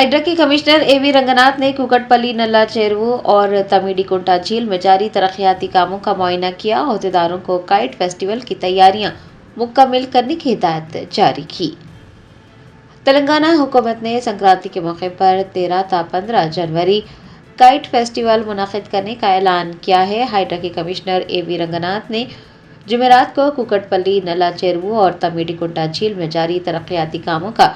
Hydra के commissioner A.V.. Ranganath ने कुकटपल्ली, नल्ला चेरुवु और तमिडिकुंटा झील में जारी तरक्याती कामों का मुआयना किया। अहदेदारों को काइट फेस्टिवल की तैयारियां मुकम्मल करने की हिदायत जारी की। तेलंगाना हुकूमत ने संक्रांति के मौके पर 13 ta 15 जनवरी काइट फेस्टिवल मुनाकिद करने का ऐलान किया है। हाइड्रा के कमिश्नर ए.वी. रंगनाथ ने जुमेरात को कुकटपल्ली, नल्ला चेरुवु और तमिडिकुंटा झील में जारी तरक्याती कामों का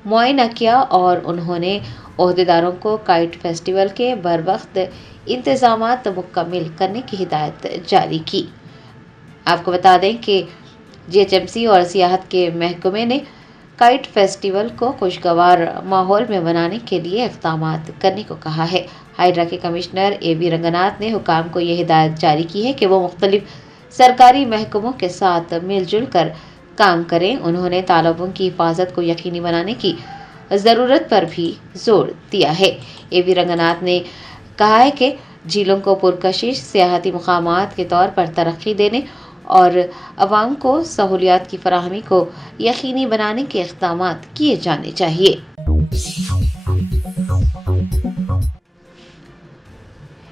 मुआयना किया और उन्होंने अहदेदारों को काइट फेस्टिवल के बरवक्त इंतजामात मुकम्मल करने की हिदायत जारी की। आपको बता दें कि जीएचएमसी और सियाहत के महकमे ने काइट फेस्टिवल को खुशगवार माहौल में मनाने के लिए इक़दाम करने को कहा है। हाइड्रा के कमिश्नर ए.वी. रंगनाथ ने हुकाम को यह हिदायत जारी की है कि वो मुख्तलिफ सरकारी महकमों के साथ मिलजुल कर काम करें। उन्होंने तालाबों की हिफाजत को यकीनी बनाने की ज़रूरत पर भी जोर दिया है। ए.वी. रंगनाथ ने कहा है कि झीलों को पुरकशिश सियाहती मुकामात के तौर पर तरक्की देने और अवाम को सहूलियात की फराहमी को यकीनी बनाने के इक़दाम किए जाने चाहिए।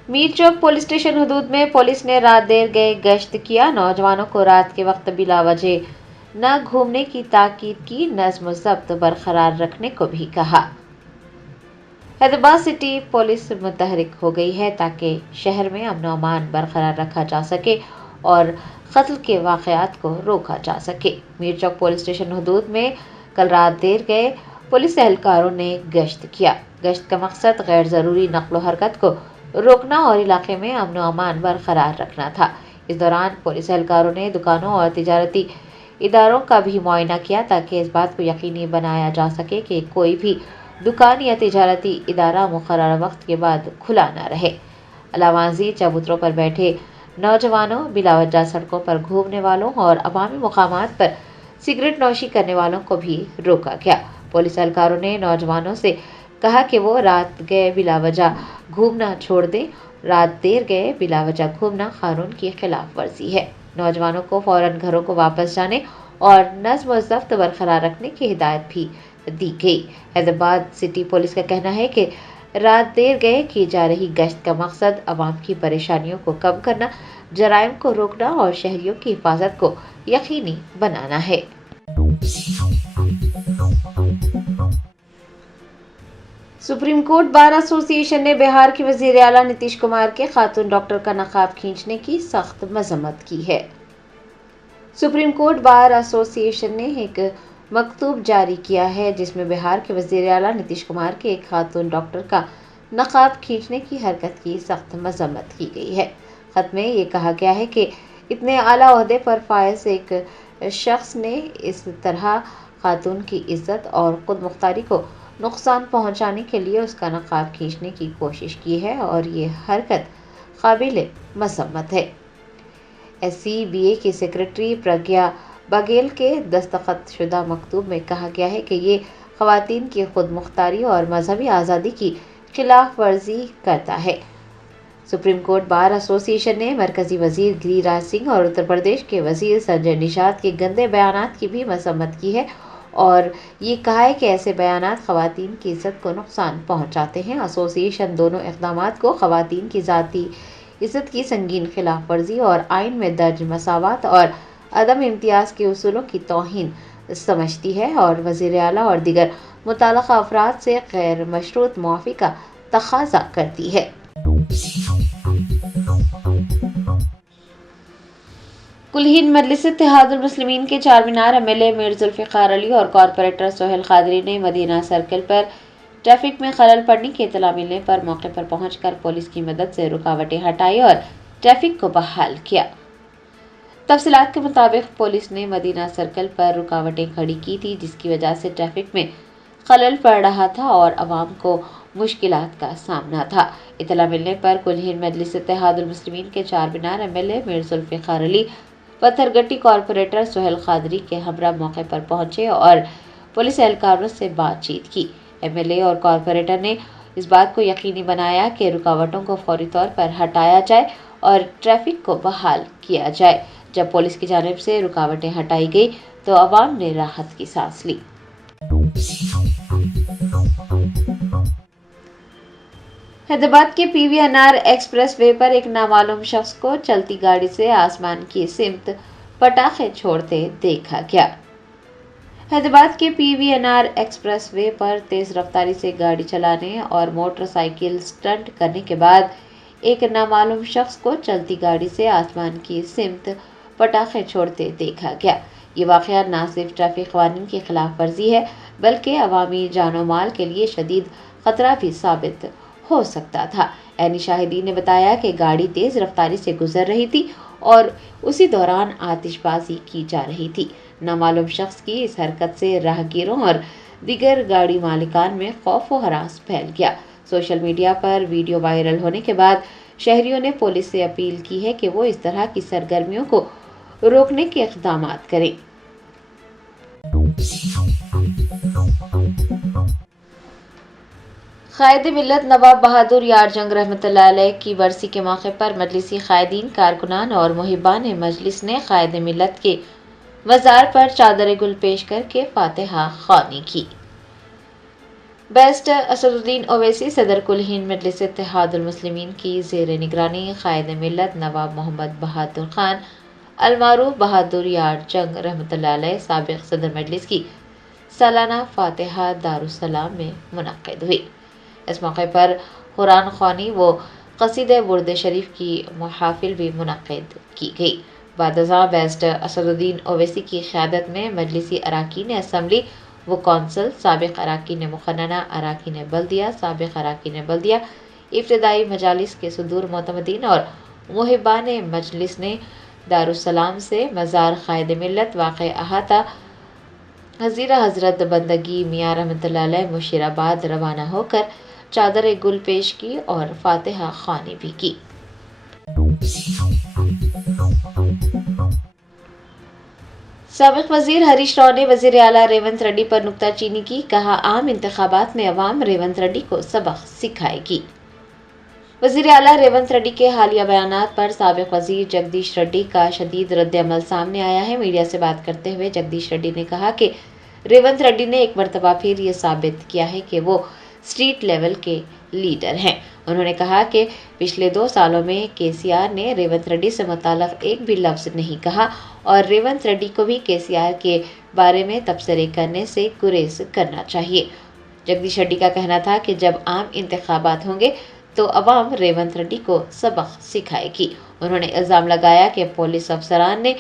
मीर चौक पुलिस स्टेशन हदूद में पुलिस ने रात देर गए गश्त किया। नौजवानों को रात के वक्त बिला वजह न घूमने की ताकीद की, नज़्म ज़ब्त बरकरार रखने को भी कहा। हैदराबाद सिटी पुलिस मुतहरिक हो गई है ताकि शहर में अमन व अमान बरकरार रखा जा सके और कत्ल के वाक़यात को रोका जा सके। मीर चौक पुलिस स्टेशन हदूद में कल रात देर गए पुलिस एहलकारों ने गश्त किया। गश्त का मकसद गैर ज़रूरी नक्लो हरकत को रोकना और इलाके में अमन व अमान बरकरार रखना था। इस दौरान पुलिस एहलकारों ने दुकानों और तिजारती इदारों का भी मुआयना किया ताकि इस बात को यकीनी बनाया जा सके कि कोई भी दुकान या तिजारती इदारा मुकर्रर वक्त के बाद खुला न रहे। अलावाजी चबूतरों पर बैठे नौजवानों, बिलावजह सड़कों पर घूमने वालों और अवामी मुकामात पर सिगरेट नोशी करने वालों को भी रोका गया। पुलिस एहलकारों ने नौजवानों से कहा कि वो रात गए बिलावजह घूमना छोड़ दें। रात देर गए बिलावजह घूमना कानून की खिलाफ वर्जी है। नौजवानों को फौरन घरों को वापस जाने और नज़्म व ज़ब्त बरकरार रखने की हिदायत भी दी गई। हैदराबाद सिटी पुलिस का कहना है कि रात देर गए की जा रही गश्त का मकसद अवाम की परेशानियों को कम करना, जराइम को रोकना और शहरियों की हिफाजत को यकीनी बनाना है। सुप्रीम कोर्ट बार एसोसिएशन ने बिहार के वजीर आला नीतीश कुमार के खातून डॉक्टर का नकाब खींचने की सख्त मजम्मत की है। सुप्रीम कोर्ट बार एसोसिएशन ने एक मकतूब जारी किया है जिसमें बिहार के वजीर आला नीतीश कुमार के एक खातून डॉक्टर का नकाब खींचने की हरकत की सख्त मजम्मत की गई है। खत में ये कहा गया है कि इतने आला ओहदे पर फायज एक शख्स ने इस तरह खातून की इज्जत और खुद मुख्तारी को नुकसान पहुंचाने के लिए उसका नकाब खींचने की कोशिश की है और ये हरकत काबिल मसम्मत है। SCBA की सेक्रेटरी प्रज्ञा बघेल के दस्तखत शुदा मकतूब में कहा गया है कि ये ख़वातीन की खुद मुख्तारी और मजहबी आज़ादी की खिलाफ वर्जी करता है। सुप्रीम कोर्ट बार एसोसिएशन ने मरकजी वजीर गिरिराज सिंह और उत्तर प्रदेश के वजीर संजय निषाद के गंदे बयानात की भी मसम्मत की है और ये कहा है कि ऐसे बयानात ख़वातीन की इज्जत को नुकसान पहुंचाते हैं। एसोसिएशन दोनों इक़दामात को ख़वातीन की ज़ाती इज्जत की संगीन खिलाफ वर्जी और आइन में दर्ज मसावत और अदम इम्तियाज़ के उसूलों की तौहीन समझती है और वज़ीर आला और दीगर मुतल्लक़ा अफराद से गैर मशरूत मुआफ़ी का तक़ाज़ा करती है। कुल-हिंद मजलिस-ए-इत्तेहादुल मुस्लिमीन के चारमीनार MLA मीर जुल्फ़िकार अली और कॉरपोरेटर सोहेल कादरी ने मदीना सर्किल पर ट्रैफिक में खलल पड़ने की इत्तला मिलने पर मौके पर पहुंचकर पुलिस की मदद से रुकावटें हटाई और ट्रैफिक को बहाल किया। तफसीलात के मुताबिक पुलिस ने मदीना सर्किल पर रुकावटें खड़ी की थी जिसकी वजह से ट्रैफिक में खलल पड़ रहा था और आवाम को मुश्किलात का सामना था। इत्तला मिलने पर कुल-हिंद मजलिस-ए-इत्तेहादुल मुस्लिमीन के चारमीनार MLA मीर जुल्फ़िकार अली पत्थरगट्टी कॉरपोरेटर सोहेल कादरी के हमरा मौके पर पहुंचे और पुलिस एहलकारों से बातचीत की। MLA और कॉरपोरेटर ने इस बात को यकीनी बनाया कि रुकावटों को फौरी तौर पर हटाया जाए और ट्रैफिक को बहाल किया जाए। जब पुलिस की जानिब से रुकावटें हटाई गई तो आवाम ने राहत की सांस ली। हैदराबाद के PVNR एक्सप्रेस वे पर एक नामालूम शख्स को चलती गाड़ी से आसमान की सिमत पटाखे छोड़ते देखा गया। हैदराबाद के PVNR एक्सप्रेस वे पर तेज रफ्तारी से गाड़ी चलाने और मोटरसाइकिल स्टंट करने के बाद एक नामालूम शख्स को चलती गाड़ी से आसमान की सिमत पटाखे छोड़ते देखा गया। ये वाक़या न सिर्फ ट्रैफिक कानून की खिलाफ वर्जी है बल्कि अवामी जानो माल के लिए शदीद खतरा भी साबित हो सकता था। ऐनी शाहिदीन ने बताया कि गाड़ी तेज रफ्तारी से गुजर रही थी और उसी दौरान आतिशबाजी की जा रही थी। नामालूम शख्स की इस हरकत से राहगीरों और दीगर गाड़ी मालिकान में खौफ व हरास फैल गया। सोशल मीडिया पर वीडियो वायरल होने के बाद शहरियों ने पुलिस से अपील की है कि वो इस तरह की सरगर्मियों को रोकने के इक़दाम करें। क़ायद मिल्लत नवाब बहादुर यार जंग रहमतुल्लाह अलैह की बरसी के मौके पर मजलिसी क़ायदीन, कारकुनान और मुहिबान मजलिस ने क़ायद मिल्लत के मज़ार पर चादर गुल पेश करके फातिहा ख़्वानी की। बेस्ट असदुद्दीन ओवैसी सदर कुल हिंद मजलिस इत्तेहादुल मुस्लिमीन की ज़ेर निगरानी क़ायद मिल्लत नवाब मोहम्मद बहादुर खान अलमारूफ बहादुर यार जंग रहमतुल्लाह अलैह साबिक़ सदर मजलिस की सालाना फातिहा दारुस्सलाम में मुनक़्क़िद हुई। इस मौके पर कुरान ख़्वानी व क़सीदा बुर्द शरीफ की महफ़िल भी मुनक़्क़िद की गई। बादशाह बेस्ट असदुद्दीन ओवैसी की क़यादत में मजलिसी अराकीन असम्बली व कौंसल, साबिक़ अराकीन मुक़न्नना, अराकीन बल्दिया, साबिक़ अराकीन बल्दिया, इब्तिदाई मजालिस के सुदूर मोतमदीन और मुहिबान मजलिस ने दारुस्सलाम से मज़ार क़ायद मिल्लत वाक़े अहाता हज़ीरा हज़रत बंदगी मियाँ रहमतुल्लाह अलैह मुशीराबाद रवाना होकर चादर गुल पेश की और फातिहा ख़्वानी भी की। साबिक़ वज़ीर हरीश राव ने वज़ीर आला रेवंत रेड्डी पर नुक्ताचीनी की। कहा, आम इंतखाबात में अवाम रेवंत रेड्डी को सबक सिखाएगी। वज़ीर आला रेवंत रेड्डी के हालिया बयानात पर साबिक़ वज़ीर जगदीश रेड्डी का शदीद रद्द-ए-अमल सामने आया है। मीडिया से बात करते हुए जगदीश रेड्डी ने कहा कि रेवंत रेड्डी ने एक मरतबा फिर ये साबित किया है कि वो स्ट्रीट लेवल के लीडर हैं। उन्होंने कहा कि पिछले 2 सालों में केसीआर ने रेवंत रेड्डी से मुताल्लिक़ एक भी लफ्ज़ नहीं कहा और रेवंत रेड्डी को भी केसीआर के बारे में तबसरे करने से गुरेज करना चाहिए। जगदीश रेड्डी का कहना था कि जब आम इंतखाबात होंगे तो अवाम रेवंत रेड्डी को सबक सिखाएगी। उन्होंने इल्ज़ाम लगाया कि पुलिस अफसरान ने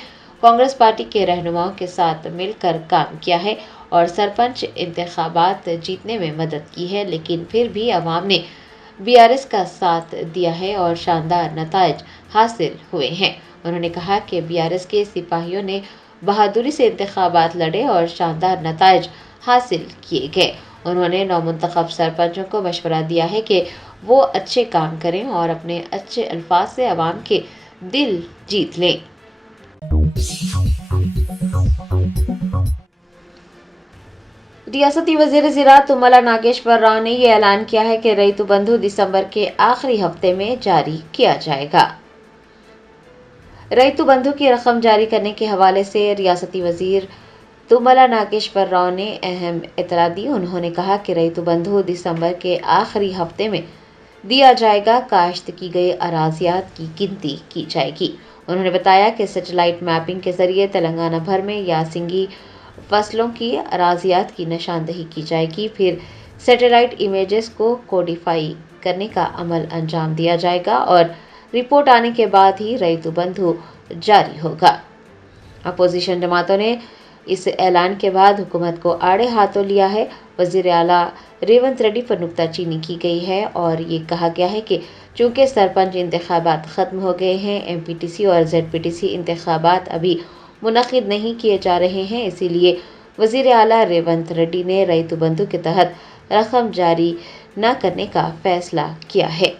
कांग्रेस पार्टी के रहनुमाओं के साथ मिलकर काम किया है और सरपंच इंतखाबात जीतने में मदद की है, लेकिन फिर भी अवाम ने BRS का साथ दिया है और शानदार नताइज हासिल हुए हैं। उन्होंने कहा कि BRS के सिपाहियों ने बहादुरी से इंतखाबात लड़े और शानदार नताइज हासिल किए गए। उन्होंने नौमुंतखब सरपंचों को मशवरा दिया है कि वो अच्छे काम करें और अपने अच्छे अल्फाज से अवाम के दिल जीत लें। रियासती वज़ीर ज़राअत तुम्मला नागेश्वर राव ने यह ऐलान किया है कि रईतु बंधु दिसंबर के आखिरी हफ्ते में जारी किया जाएगा। रईतु बंधु की रकम जारी करने के हवाले से रियासती वज़ीर तुम्मला नागेश्वर राव ने अहम इत्तला दी। उन्होंने कहा कि रईतु बंधु दिसंबर के आखिरी हफ्ते में दिया जाएगा। काश्त की गई अराज़ियात की गिनती की जाएगी। उन्होंने बताया कि सैटेलाइट मैपिंग के जरिए तेलंगाना भर में यासिंगी फसलों की अराज़ियात की निशानदही की जाएगी। फिर सैटेलाइट इमेजेस को कोडिफाई करने का अमल अंजाम दिया जाएगा और रिपोर्ट आने के बाद ही रईतु बंधु जारी होगा। अपोजिशन जमातों ने इस ऐलान के बाद हुकूमत को आड़े हाथों लिया है। वज़ीर आला रेवंत रेड्डी पर नुक्ताचीनी की गई है और ये कहा गया है कि चूँकि सरपंच इंतखाबात ख़त्म हो गए हैं, MPTC और ZPTC इंतखाबात अभी मुनक़्क़िद नहीं किए जा रहे हैं, इसीलिए वज़ीर आला रेवंत रेड्डी ने रईतु बंधु के तहत रकम जारी न करने का फैसला किया है।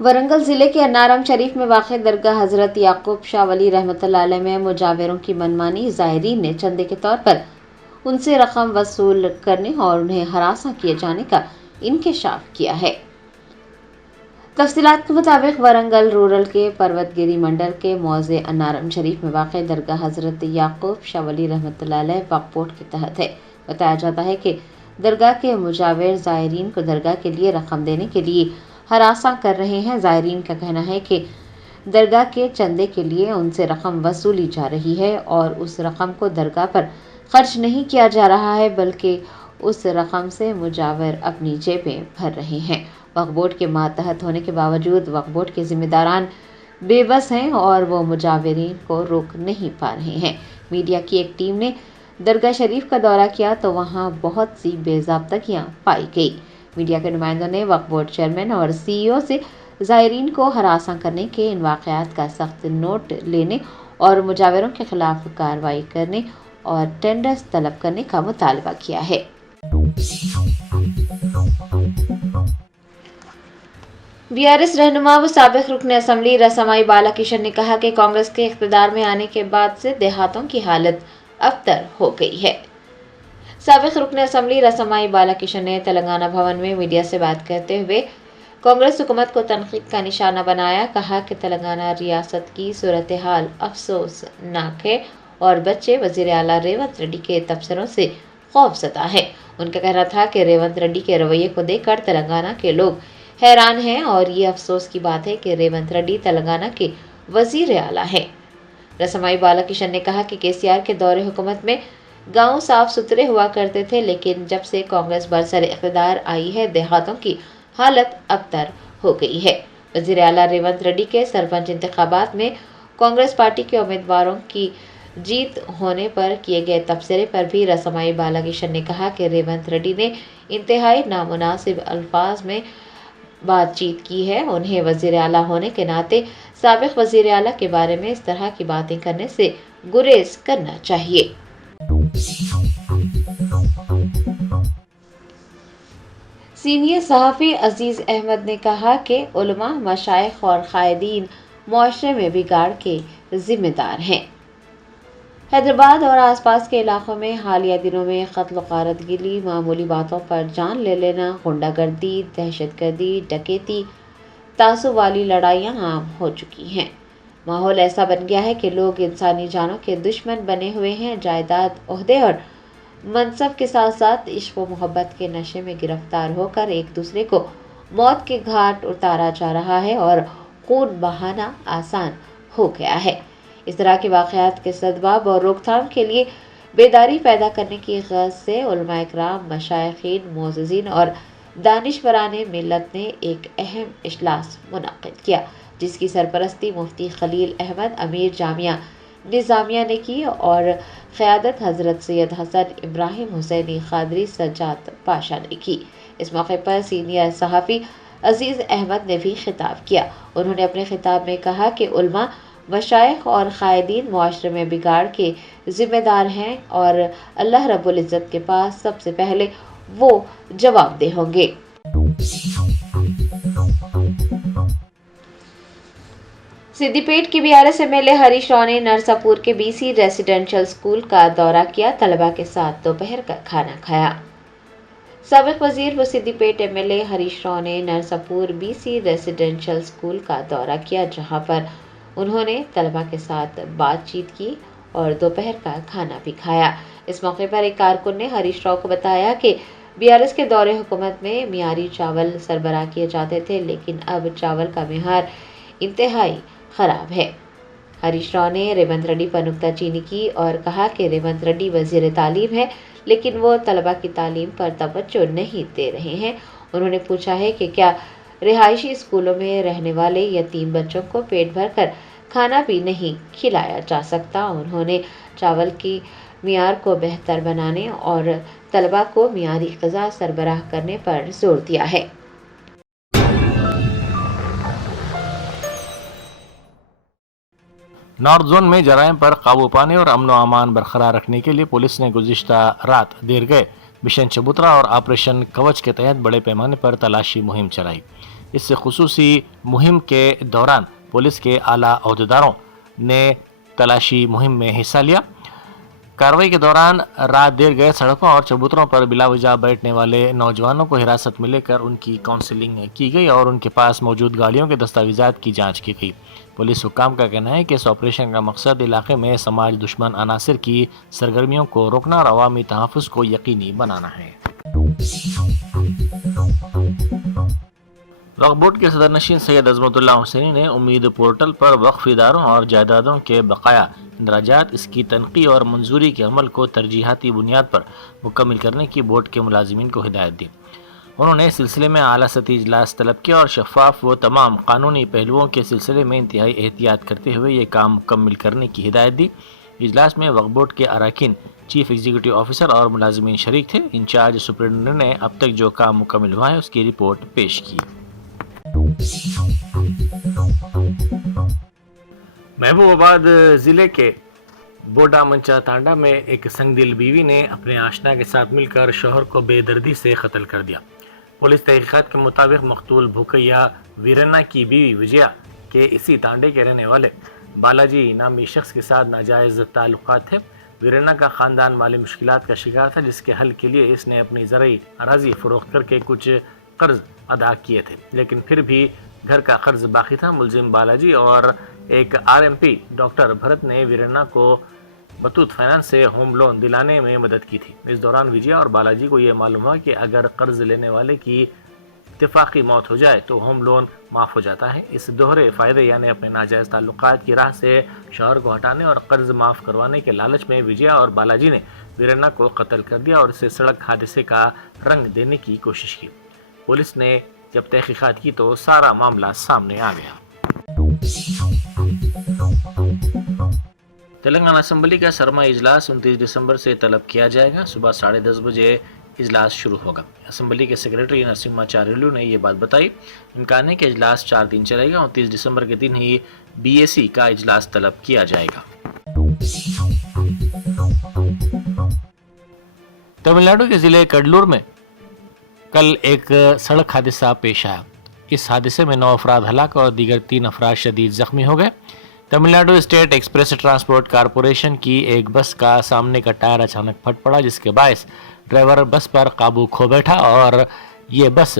वरंगल ज़िले के अन्नाराम शरीफ में वाक़ दरगाह हज़रत याकूब शाह वली रहमतुल्लाह अलैह में मुजाविरों की मनमानी ज़ायरीन ने चंदे के तौर पर उनसे रकम वसूल करने और उन्हें हरासा किए जाने का इंकशाफ किया है। तफसीलात के मुताबिक वरंगल रूरल के पर्वतगिरी मंडल के मौज़े अन्नाराम शरीफ में वाक़ दरगाह हज़रत याकूब शाह वली रहमतुल्लाह अलैह वक्फ बोर्ड के तहत है। بتایا جاتا ہے کہ درگاہ کے مجاور زائرین کو درگاہ کے لیے رقم دینے کے لیے ہراساں کر رہے ہیں۔ زائرین کا کہنا ہے کہ درگاہ کے چندے کے لیے ان سے رقم وصولی جا رہی ہے اور اس رقم کو درگاہ پر خرچ نہیں کیا جا رہا ہے بلکہ اس رقم سے مجاور اپنی جیبیں بھر رہے ہیں۔ وقف بورڈ کے ماتحت ہونے کے باوجود وقف بورڈ کے ذمہ داران بے بس ہیں اور وہ مجاورین کو روک نہیں پا رہے ہیں۔ میڈیا کی ایک ٹیم نے درگاہ شریف کا دورہ کیا تو وہاں بہت سی بے ضابطگیاں پائی گئی۔ میڈیا کے نمائندوں نے وقف بورڈ چیئرمین اور CEO سے زائرین کو ہراساں کرنے کے ان واقعات کا سخت نوٹ لینے اور مجاوروں کے خلاف کارروائی کرنے اور ٹینڈرز طلب کرنے کا مطالبہ کیا ہے۔ BRS رہنما و سابق رکن اسمبلی رسمائی بالا کشن نے کہا کہ کانگریس کے اقتدار میں آنے کے بعد سے دیہاتوں کی حالت ابتر ہو گئی ہے۔ سابق رکن اسمبلی رسمائی بالا کشن نے تلنگانہ بھون میں میڈیا سے بات کرتے ہوئے کانگریس حکومت کو تنقید کا نشانہ بنایا۔ کہا کہ تلنگانہ ریاست کی صورتحال افسوسناک ہے اور بچے وزیر اعلیٰ ریونت ریڈی کے تبصروں سے خوفزدہ ہیں۔ ان کا کہنا تھا کہ ریونت ریڈی کے رویے کو دیکھ کر تلنگانہ کے لوگ حیران ہیں اور یہ افسوس کی بات ہے کہ ریونت ریڈی تلنگانہ کے وزیر اعلیٰ ہیں۔ رسمائی بالا کشن نے کہا کہ KCR کے دور حکومت میں گاؤں صاف ستھرے ہوا کرتے تھے لیکن جب سے کانگریس برسر اقتدار آئی ہے دیہاتوں کی حالت ابتر ہو گئی ہے۔ وزیر اعلیٰ ریونت ریڈی کے سرپنچ انتخابات میں کانگریس پارٹی کے امیدواروں کی جیت ہونے پر کیے گئے تبصرے پر بھی رسمائی بالا کشن نے کہا کہ ریونت ریڈی نے انتہائی نامناسب الفاظ میں بات چیت کی ہے۔ انہیں وزیر اعلیٰ ہونے کے ناطے سابق وزیر اعلیٰ کے بارے میں اس طرح کی باتیں کرنے سے گریز کرنا چاہیے۔ سینئر صحافی عزیز احمد نے کہا کہ علماء، مشائخ اور قائدین معاشرے میں بگاڑ کے ذمہ دار ہیں۔ حیدرآباد اور آس پاس کے علاقوں میں حالیہ دنوں میں قتل و غارت گری، معمولی باتوں پر جان لے لینا، غنڈہ گردی، دہشت گردی، ڈکیتی، تعصب والی لڑائیاں عام ہو چکی ہیں۔ ماحول ایسا بن گیا ہے کہ لوگ انسانی جانوں کے دشمن بنے ہوئے ہیں۔ جائیداد، عہدے اور منصب کے ساتھ ساتھ عشق و محبت کے نشے میں گرفتار ہو کر ایک دوسرے کو موت کے گھاٹ اتارا جا رہا ہے اور خون بہانا آسان ہو گیا ہے۔ اس طرح کے واقعات کے سدباب اور روک تھام کے لیے بیداری پیدا کرنے کی غرض سے علماء اکرام، مشائخین، معززین اور دانشوران ملت نے ایک اہم اجلاس منعقد کیا جس کی سرپرستی مفتی خلیل احمد امیر جامعہ نظامیہ نے کی اور قیادت حضرت سید حسن ابراہیم حسینی قادری سجاد پاشا نے کی۔ اس موقع پر سینئر صحافی عزیز احمد نے بھی خطاب کیا۔ انہوں نے اپنے خطاب میں کہا کہ علماء، مشائخ اور قائدین معاشرے میں بگاڑ کے ذمہ دار ہیں اور اللہ رب العزت کے پاس سب سے پہلے وہ جواب دہ ہوں گے۔ سدی پیٹ کے BRS MLA ہریش راؤ نے نرساپور کے BC ریزیڈینشل اسکول کا دورہ کیا، طلباء کے ساتھ دوپہر کا کھانا کھایا۔ سابق وزیر و سدی پیٹ MLA ہریش راؤ نے نرساپور BC ریزیڈینشل اسکول کا دورہ کیا جہاں پر انہوں نے طلباء کے ساتھ بات چیت کی اور دوپہر کا کھانا بھی کھایا۔ اس موقع پر ایک کارکن نے ہریش راؤ کو بتایا کہ BRS کے دور حکومت میں معیاری چاول سربراہ کیے جاتے تھے لیکن اب چاول کا معیار انتہائی خراب ہے۔ ہریش راؤ نے ریونت ریڈی پر نکتہ چینی کی اور کہا کہ ریونت ریڈی وزیر تعلیم ہے لیکن وہ طلباء کی تعلیم پر توجہ نہیں دے رہے ہیں۔ انہوں نے پوچھا ہے کہ کیا رہائشی اسکولوں میں رہنے والے یتیم بچوں کو پیٹ بھر کر کھانا بھی نہیں کھلایا جا سکتا۔ انہوں نے چاول کی معیار کو بہتر بنانے اور طلباء کو معیاری غذا سربراہ کرنے پر زور دیا ہے۔ نارتھ زون میں جرائم پر قابو پانے اور امن و امان برقرار رکھنے کے لیے پولیس نے گزشتہ رات دیر گئے مشن چبوترا اور آپریشن کوچ کے تحت بڑے پیمانے پر تلاشی مہم چلائی۔ اس سے خصوصی مہم کے دوران پولیس کے اعلیٰ عہدیداروں نے تلاشی مہم میں حصہ لیا۔ कार्रवाई के दौरान रात देर गए सड़कों और चबूतरों पर बिला वजह बैठने वाले नौजवानों को हिरासत में लेकर उनकी काउंसलिंग की गई और उनके पास मौजूद गाड़ियों के दस्तावेजात की जांच की गई। पुलिस हुक्काम का कहना है कि इस ऑपरेशन का मकसद इलाके में समाज दुश्मन अनासिर की सरगर्मियों को रोकना और अवामी तहफ़्फ़ुज़ को यकीनी बनाना है। वक्फ बोर्ड के सदर नशीन सैयद अजमतुल्लाह हुसैनी ने उम्मीद पोर्टल पर वक्फ इदारों और जायदादों के बकाया इंदराजात, इसकी तनक़ी और मंजूरी के अमल को तरजीहाती बुनियाद पर मुकम्मल करने की बोर्ड के मुलाजिमीन को हिदायत दी। उन्होंने इस सिलसिले में आला सतही इजलास तलब किया और शफाफ व तमाम कानूनी पहलुओं के सिलसिले में इंतहाई एहतियात करते हुए ये काम मुकम्मल करने की हिदायत दी। इजलास में वक्फ बोर्ड के अरकान, चीफ एग्जीक्यूटिव ऑफिसर और मुलाजिमीन शरीक थे। इंचार्ज सुपरिटेंडेंट ने अब तक जो काम मुकम्मल हुआ है उसकी रिपोर्ट पेश की। महबूबाबाद जिले के बोडा मंचा तांडा में एक संगदिल बीवी ने अपने आशना के साथ मिलकर शौहर को बेदर्दी से कत्ल कर दिया। पुलिस तहकीकात के मुताबिक मकतूल भूकैया वीरन्ना की बीवी विजया के इसी तांडे के रहने वाले बालाजी नामी शख्स के साथ नाजायज़ ताल्लुकात थे। वीरन्ना का ख़ानदान माली मुश्किलात का शिकार था, जिसके हल के लिए इसने अपनी ज़रई अराज़ी फ़रोख्त करके कुछ कर्ज अदा किए थे, लेकिन फिर भी घर का कर्ज बाकी था। मुलजिम बालाजी और एक RMP डॉक्टर भरत ने वीरन्ना को बतूत फाइनेंस से होम लोन दिलाने में मदद की थी। इस दौरान विजया और बालाजी को यह मालूम हुआ कि अगर कर्ज लेने वाले की इत्तेफाकी मौत हो जाए तो होम लोन माफ़ हो जाता है। इस दोहरे फ़ायदे यानी अपने नाजायज़ ताल्लुकात की राह से शौहर को हटाने और कर्ज माफ़ करवाने के लालच में विजया और बालाजी ने वीरन्ना को कत्ल कर दिया और इसे सड़क हादसे का रंग देने की कोशिश की। पुलिस ने जब तहकीकात की तो सारा मामला सामने आ गया। तेलंगाना असम्बली का सरमा इजलास 29 दिसंबर से तलब किया जाएगा। सुबह 10:30 बजे इजलास शुरू होगा। असम्बली के सेक्रेटरी नरसिम्हाचार्युलू ने ये बात बताई। इम्कान है कि इजलास 4 दिन चलेगा। 29 दिसंबर के दिन ही BAC का इजलास तलब किया जाएगा। तमिलनाडु के जिले कडलूर में कल एक सड़क हादसा पेश आया। इस हादसे में 9 अफराद हलाक और दीगर 3 अफराद शदीद जख्मी हो गए। Tamil Nadu state express transport corporation की एक बस का सामने का टायर अचानक फट पड़ा, जिसके बायस ड्राइवर बस पर काबू खो बैठा और ये बस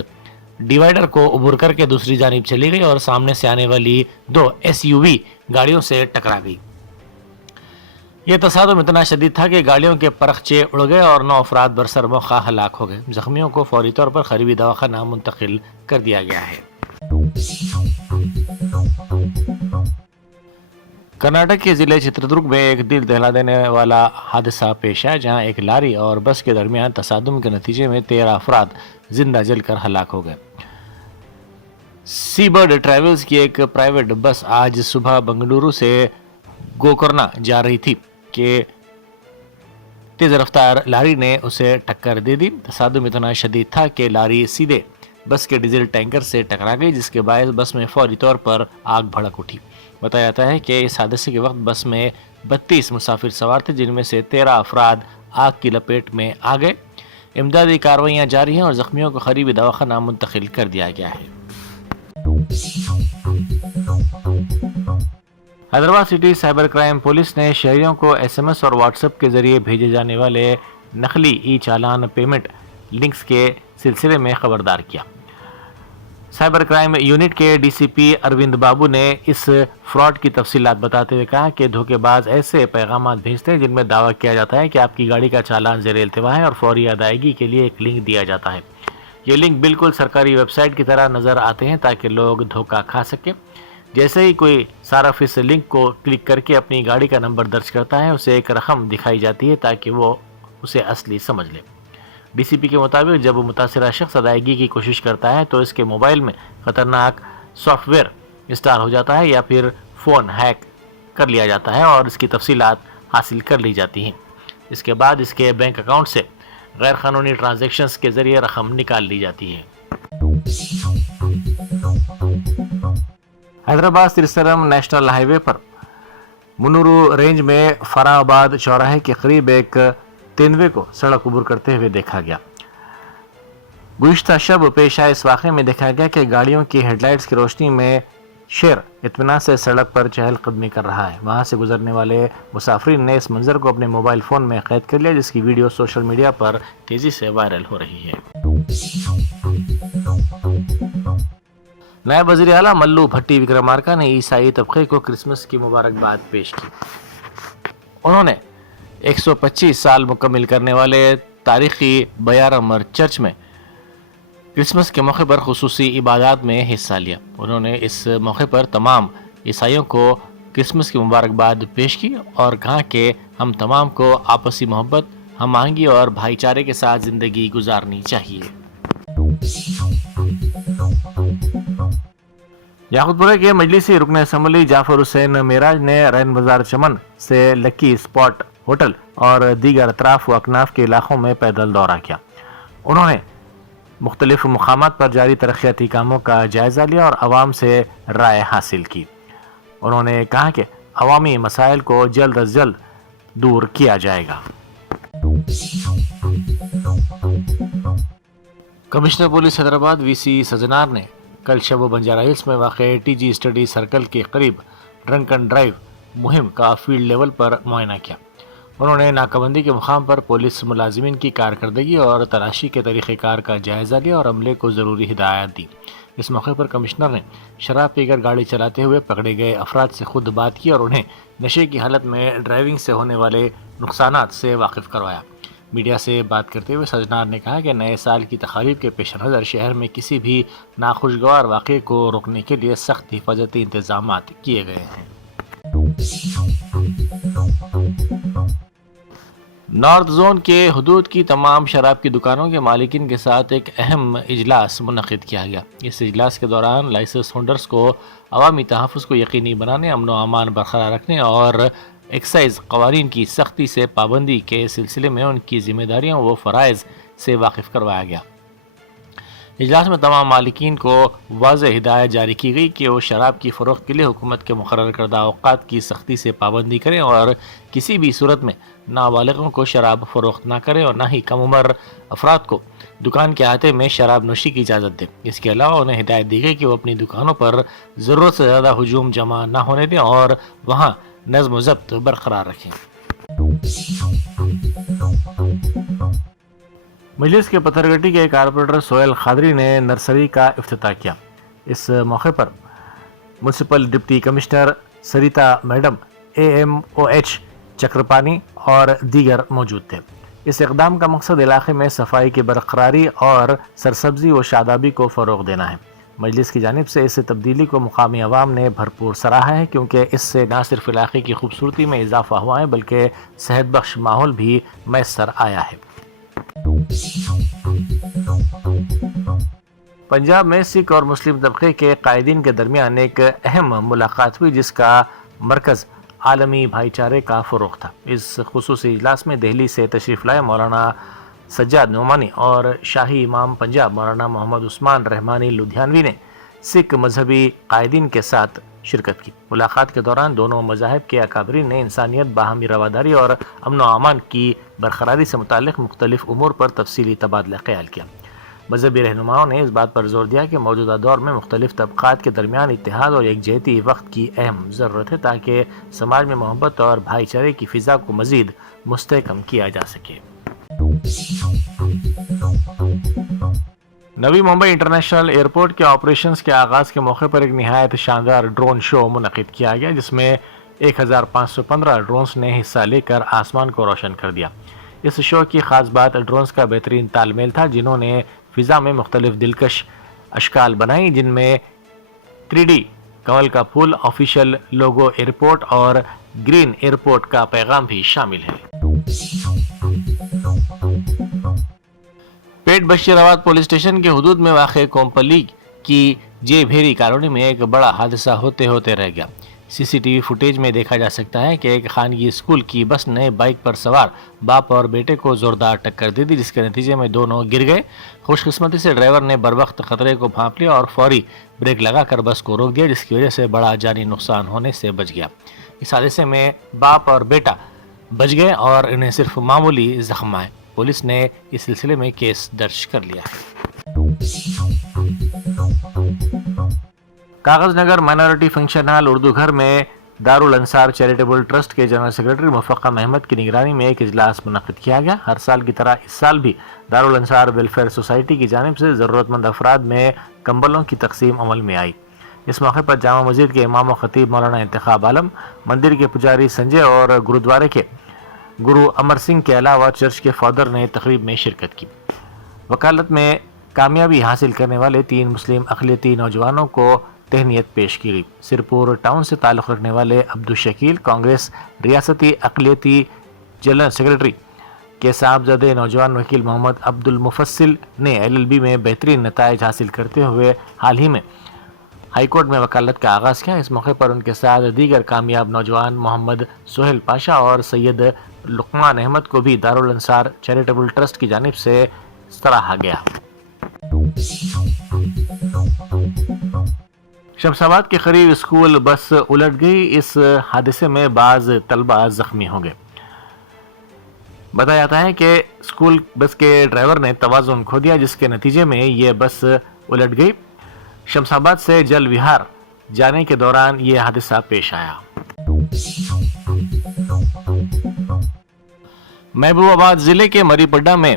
डिवाइडर को उबूर करके दूसरी जानिब चली गई और सामने से आने वाली 2 SUV गाड़ियों से टकरा गई। ये तसादुम इतना शदीद था कि गाड़ियों के परखचे उड़ गए और 9 अफराद बरसर मौका हलाक हो गए। जख्मियों को फौरी तौर पर करीबी दवाखाना मुंतकिल कर दिया गया है। कर्नाटक के जिले चित्रदुर्ग में एक दिल दहला देने वाला हादसा पेश आया, जहां एक लारी और बस के दरमियान तसादुम के नतीजे में 13 अफराद जिंदा जलकर हलाक हो गए। सीबर्ड ट्रैवल्स की एक प्राइवेट बस आज सुबह बेंगलुरु से गोकर्णा जा रही थी कि तेज रफ्तार लारी ने उसे टक्कर दे दी। तसादुम इतना शदीद था कि लारी सीधे बस के डीजल टैंकर से टकरा गई, जिसके बायस बस में फौरी तौर पर आग भड़क उठी। बताया जाता है कि इस हादसे के वक्त बस में 32 मुसाफिर सवार थे, जिनमें से 13 अफराद आग की लपेट में आ गए। इमदादी कार्रवाइयाँ जारी हैं और जख्मियों को करीबी दवाखाना मुंतकिल कर दिया गया है। Hyderabad city cyber crime police ने शहरियों को SMS और WhatsApp के जरिए भेजे जाने वाले नकली चालान पेमेंट लिंक्स के सिलसिले में खबरदार किया। साइबर क्राइम यूनिट के DCP अरविंद बाबू ने इस फ्रॉड की तफसीलात बताते हुए कहा कि धोखेबाज ऐसे पैगामात भेजते हैं जिनमें दावा किया जाता है कि आपकी गाड़ी का चालान ज़ेर इल्तिवा है और फौरी अदायगी के लिए एक लिंक दिया जाता है। ये लिंक बिल्कुल सरकारी वेबसाइट की तरह नज़र आते हैं ताकि लोग धोखा खा सकें। जैसे ही कोई सारफ इस लिंक को क्लिक करके अपनी गाड़ी का नंबर दर्ज करता है, उसे एक रकम दिखाई जाती है ताकि वो उसे असली समझ ले। DCP के मुताबिक जब मुतासिरा शख्स अदायगी की कोशिश करता है तो इसके मोबाइल में ख़तरनाक सॉफ्टवेयर इंस्टॉल हो जाता है या फिर फ़ोन हैक कर लिया जाता है और इसकी तफसीलात हासिल कर ली जाती हैं। इसके बाद इसके बैंक अकाउंट से गैर कानूनी ट्रांजैक्शंस के ज़रिए रकम निकाल ली जाती है। हैदराबाद सिरसरम नेशनल हाईवे पर मुनूरू रेंज में फराबाद चौराहे के करीब एक तेंदुए को सड़क उबूर करते हुए देखा गया। गुज़िश्ता शब पेश आए इस वाक़े में देखा गया कि गाड़ियों की हेडलाइट्स की रोशनी में شیر اطمینان سے سڑک پر چہل قدمی کر رہا ہے۔ وہاں سے گزرنے والے مسافرین نے اس منظر کو اپنے موبائل فون میں قید کر لیا، جس کی ویڈیو سوشل میڈیا پر تیزی سے وائرل ہو رہی ہے۔ نائب وزیر اعلیٰ ملو بھٹی وکرمارکا نے عیسائی طبقے کو کرسمس کی مبارکباد پیش کی۔ انہوں نے 125 سال مکمل کرنے والے تاریخی بیارمر چرچ میں کرسمس کے موقع پر خصوصی عبادات میں حصہ لیا۔ انہوں نے اس موقع پر تمام عیسائیوں کو کرسمس کی مبارکباد پیش کی اور کہا کہ ہم تمام کو آپسی محبت، ہم آہنگی اور بھائی چارے کے ساتھ زندگی گزارنی چاہیے۔ یاقوت پورے کے مجلسی رکن اسمبلی جعفر حسین معراج نے رین بازار چمن سے لکی اسپاٹ ہوٹل اور دیگر اطراف و اکناف کے علاقوں میں پیدل دورہ کیا۔ انہوں نے مختلف مقامات پر جاری ترقیاتی کاموں کا جائزہ لیا اور عوام سے رائے حاصل کی۔ انہوں نے کہا کہ عوامی مسائل کو جلد از جلد دور کیا جائے گا۔ کمشنر پولیس حیدرآباد وی سی سجنار نے کل شب بنجارہ ہلز میں واقع ٹی جی اسٹڈی سرکل کے قریب ڈرنک اینڈ ڈرائیو مہم کا فیلڈ لیول پر معائنہ کیا۔ انہوں نے ناکہ بندی کے مقام پر پولیس ملازمین کی کارکردگی اور تلاشی کے طریقہ کار کا جائزہ لیا اور عملے کو ضروری ہدایات دی۔ اس موقع پر کمشنر نے شراب پی کر گاڑی چلاتے ہوئے پکڑے گئے افراد سے خود بات کی اور انہیں نشے کی حالت میں ڈرائیونگ سے ہونے والے نقصانات سے واقف کروایا۔ میڈیا سے بات کرتے ہوئے سجنار نے کہا کہ نئے سال کی تقاریب کے پیش نظر شہر میں کسی بھی ناخوشگوار واقعے کو روکنے کے لیے سخت حفاظتی انتظامات کیے گئے ہیں۔ نارتھ زون کے حدود کی تمام شراب کی دکانوں کے مالکین کے ساتھ ایک اہم اجلاس منعقد کیا گیا۔ اس اجلاس کے دوران لائسنس ہولڈرز کو عوامی تحفظ کو یقینی بنانے، امن و امان برقرار رکھنے اور ایکسائز قوانین کی سختی سے پابندی کے سلسلے میں ان کی ذمہ داریوں و فرائض سے واقف کروایا گیا۔ اجلاس میں تمام مالکین کو واضح ہدایت جاری کی گئی کہ وہ شراب کی فروخت کے لیے حکومت کے مقرر کردہ اوقات کی سختی سے پابندی کریں اور کسی بھی صورت میں نابالغوں کو شراب فروخت نہ کریں اور نہ ہی کم عمر افراد کو دکان کے احاطے میں شراب نوشی کی اجازت دیں۔ اس کے علاوہ انہیں ہدایت دی گئی کہ وہ اپنی دکانوں پر ضرورت سے زیادہ ہجوم جمع نہ ہونے دیں اور وہاں نظم و ضبط برقرار رکھیں۔ مجلس کے پتھرگٹی کے کارپوریٹر سہیل قادری نے نرسری کا افتتاح کیا۔ اس موقع پر municipal deputy commissioner Sarita madam, AMOH Chakrapani اور دیگر موجود تھے۔ اس اقدام کا مقصد علاقے میں صفائی کی برقراری اور سرسبزی و شادابی کو فروغ دینا ہے۔ مجلس کی جانب سے اس تبدیلی کو مقامی عوام نے بھرپور سراہا ہے، کیونکہ اس سے نہ صرف علاقے کی خوبصورتی میں اضافہ ہوا ہے بلکہ صحت بخش ماحول بھی میسر آیا ہے۔ پنجاب میں سکھ اور مسلم طبقے کے قائدین کے درمیان ایک اہم ملاقات ہوئی، جس کا مرکز عالمی بھائی چارے کا فروغ تھا۔ اس خصوصی اجلاس میں دہلی سے تشریف لائے مولانا سجاد نعمانی اور شاہی امام پنجاب مولانا محمد عثمان رحمانی لدھیانوی نے سکھ مذہبی قائدین کے ساتھ شرکت کی۔ ملاقات کے دوران دونوں مذاہب کے اکابرین نے انسانیت، باہمی رواداری اور امن و امان کی برقراری سے متعلق مختلف امور پر تفصیلی تبادلہ خیال کیا۔ مذہبی رہنماؤں نے اس بات پر زور دیا کہ موجودہ دور میں مختلف طبقات کے درمیان اتحاد اور یکجہتی وقت کی اہم ضرورت ہے، تاکہ سماج میں محبت اور بھائی چارے کی فضا کو مزید مستحکم کیا جا سکے۔ نوی ممبئی انٹرنیشنل ایئرپورٹ کے آپریشنز کے آغاز کے موقع پر ایک نہایت شاندار ڈرون شو منعقد کیا گیا، جس میں 1515 ڈرونز نے حصہ لے کر آسمان کو روشن کر دیا۔ اس شو کی خاص بات ڈرونز کا بہترین تال میل تھا، جنہوں نے فضا میں مختلف دلکش اشکال بنائی، جن میں 3D کمل کا پھول، آفیشیل لوگو ایئرپورٹ اور گرین ایئرپورٹ کا پیغام بھی شامل ہے۔ پیٹ بشیرآباد پولیس اسٹیشن کے حدود میں واقع کومپلی کی جے بھیری کالونی میں ایک بڑا حادثہ ہوتے رہ گیا۔ CCTV فوٹیج میں دیکھا جا سکتا ہے کہ ایک خانگی اسکول کی بس نے بائک پر سوار باپ اور بیٹے کو زوردار ٹکر دے دی، جس کے نتیجے میں دونوں گر گئے۔ خوش قسمتی سے ڈرائیور نے بروقت خطرے کو بھانپ لیا اور فوری بریک لگا کر بس کو روک دیا، جس کی وجہ سے بڑا جانی نقصان ہونے سے بچ گیا۔ اس حادثے میں باپ اور بیٹا بچ گئے اور انہیں صرف معمولی زخم آئے۔ پولیس نے اس سلسلے میں کیس درج کر لیا ہے۔ کاغذ Nagar minority function hall Urdu گھر میں دارالانصار چیریٹیبل ٹرسٹ کے جنرل سیکرٹری موفق احمد کی نگرانی میں ایک اجلاس منعقد کیا گیا۔ ہر سال کی طرح اس سال بھی دارالانصار ویلفیئر سوسائٹی کی جانب سے ضرورت مند افراد میں کمبلوں کی تقسیم عمل میں آئی۔ اس موقع پر جامع مسجد کے امام و خطیب مولانا انتخاب عالم، مندر کے پجاری سنجے اور گرودوارے کے گرو امر سنگھ کے علاوہ چرچ کے فادر نے تقریب میں شرکت کی۔ وکالت میں کامیابی حاصل کرنے والے 3 مسلم اقلیتی نوجوانوں کو تہنیت پیش کی گئی۔ سرپور ٹاؤن سے تعلق رکھنے والے عبدالشکیل کانگریس ریاستی اقلیتی جنرل سیکرٹری کے صاحبزادے نوجوان وکیل محمد عبد المفصل نے LLB میں بہترین نتائج حاصل کرتے ہوئے حال ہی میں ہائی کورٹ میں وکالت کا آغاز کیا۔ اس موقع پر ان کے ساتھ دیگر کامیاب نوجوان محمد سہیل پاشا اور سید لقمان احمد کو بھی دارالانصار چیریٹیبل ٹرسٹ کی جانب سے سراہا گیا۔ شمس آباد کے قریب اسکول بس الٹ گئی۔ اس حادثے میں بعض طلبہ زخمی ہو گئے۔ بتایا جاتا ہے کہ اسکول بس کے ڈرائیور نے توازن کھو دیا، جس کے نتیجے میں یہ بس الٹ گئی۔ شمس آباد سے جل وہار جانے کے دوران یہ حادثہ پیش آیا۔ محبوب آباد ضلع کے مری پڈا میں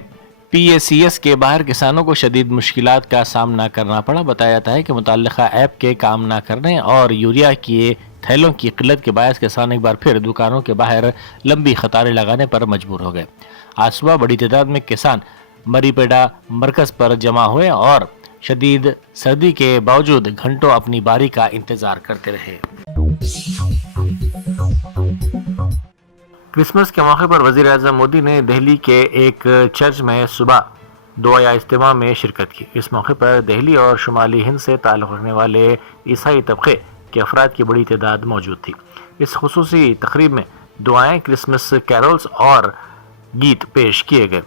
PACS کے باہر کسانوں کو شدید مشکلات کا سامنا کرنا پڑا۔ بتایا جاتا ہے کہ متعلقہ ایپ کے کام نہ کرنے اور یوریا کے تھیلوں کی قلت کے باعث کسان ایک بار پھر دکانوں کے باہر لمبی قطاریں لگانے پر مجبور ہو گئے۔ آج صبح بڑی تعداد میں کسان مری پیڈا مرکز پر جمع ہوئے اور شدید سردی کے باوجود گھنٹوں اپنی باری کا انتظار کرتے رہے۔ کرسمس کے موقع پر وزیر اعظم مودی نے دہلی کے ایک چرچ میں صبح دعا اجتماع میں شرکت کی۔ اس موقع پر دہلی اور شمالی ہند سے تعلق رکھنے والے عیسائی طبقے کے افراد کی بڑی تعداد موجود تھی۔ اس خصوصی تقریب میں دعائیں، کرسمس کیرولز اور گیت پیش کیے گئے۔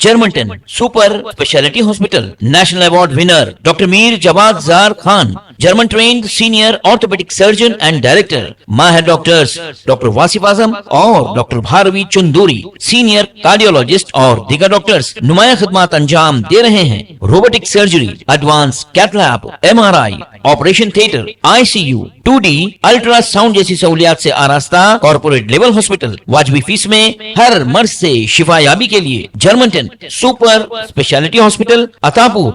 جرمنٹن super specialty hospital national award winner doctor Mir Jawad Zar Khan, German trained senior orthopaedic surgeon and director, ماہر ڈاکٹرز ڈاکٹر واصف اعظم اور doctor Bharavi Chanduri, senior cardiologist اور دیگر ڈاکٹرز نمایاں خدمات انجام دے رہے ہیں۔ Robotic surgery, advance cath lab, MRI، operation theatre, ICU، 2D ultrasound جیسی سہولیات سے آراستہ کارپوریٹ لیول ہاسپٹل، واجبی فیس میں ہر مرض سے شفا یابی کے لیے جرمنٹن سپر اسپیشلٹی ہاسپٹل، عطاپور